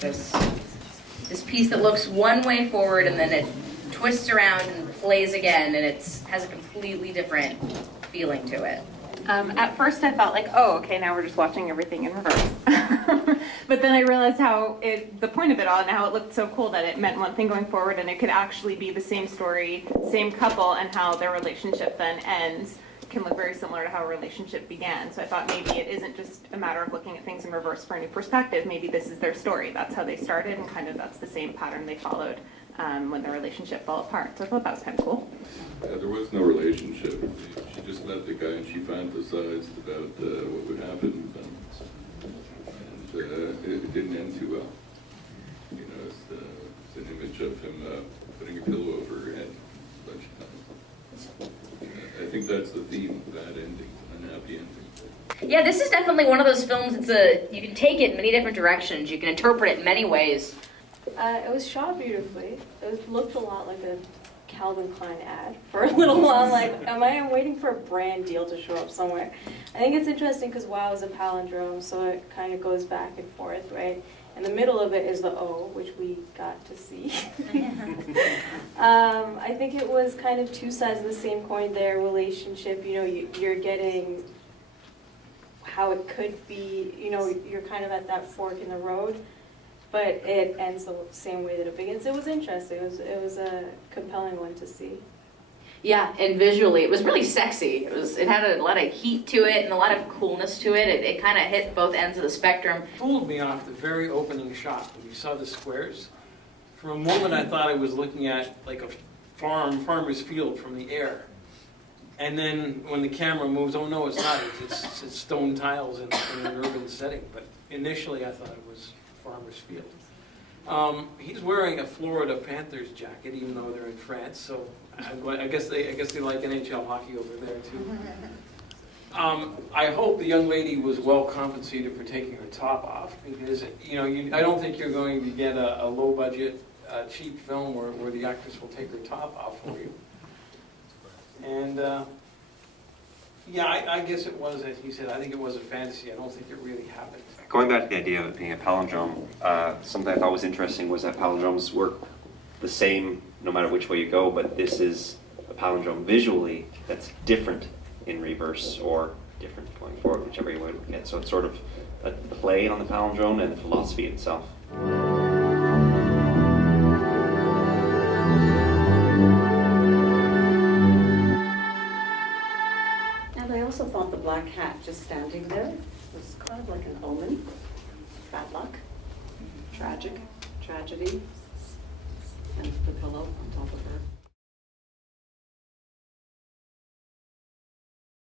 this piece that looks one way forward and then it twists around and plays again, and has a completely different feeling to it. At first I thought like, oh, okay, now we're just watching everything in reverse. But then I realized the point of it all and how it looked so cool that it meant one thing going forward and it could actually be the same story, same couple, and how their relationship then ends can look very similar to how a relationship began. So I thought maybe it isn't just a matter of looking at things in reverse for a new perspective. Maybe this is their story. That's how they started, and kind of that's the same pattern they followed when their relationship fell apart. So I thought that was kind of cool. There was no relationship. She just met the guy and she fantasized about what would happen, and it didn't end too well. You know, it's an image of him putting a pillow over her head a bunch of times. I think that's the theme, bad ending, unhappy ending. Yeah, this is definitely one of those films. You can take it in many different directions. You can interpret it in many ways. It was shot beautifully. It looked a lot like a Calvin Klein ad for a little while. Like, I'm waiting for a brand deal to show up somewhere. I think it's interesting because WOW is a palindrome, so it kind of goes back and forth, right? In the middle of it is the O, which we got to see. I think it was kind of two sides of the same coin there, relationship. You know, you're getting how it could be, you know, you're kind of at that fork in the road, but it ends the same way that it begins. It was interesting. It was a compelling one to see. Yeah, and visually, it was really sexy. It had a lot of heat to it and a lot of coolness to it. It kind of hit both ends of the spectrum. Fooled me off the very opening shot when you saw the squares. For a moment, I thought I was looking at like a farmer's field from the air. And then when the camera moves, oh no, it's not. It's stone tiles in an urban setting. But initially, I thought it was farmer's field. He's wearing a Florida Panthers jacket, even though they're in France. So I guess they like NHL hockey over there too. I hope the young lady was well compensated for taking her top off, because I don't think you're going to get a low budget, cheap film where the actress will take her top off for you. And yeah, I guess it was, as you said, I think it was a fantasy. I don't think it really happened. Going back to the idea of it being a palindrome, something I thought was interesting was that palindromes work the same no matter which way you go, but this is a palindrome visually that's different in reverse or different going forward, whichever way you look at it. So it's sort of a play on the palindrome and the philosophy itself. And I also thought the black hat just standing there was kind of like an omen, bad luck, tragedy, and the pillow on top of her.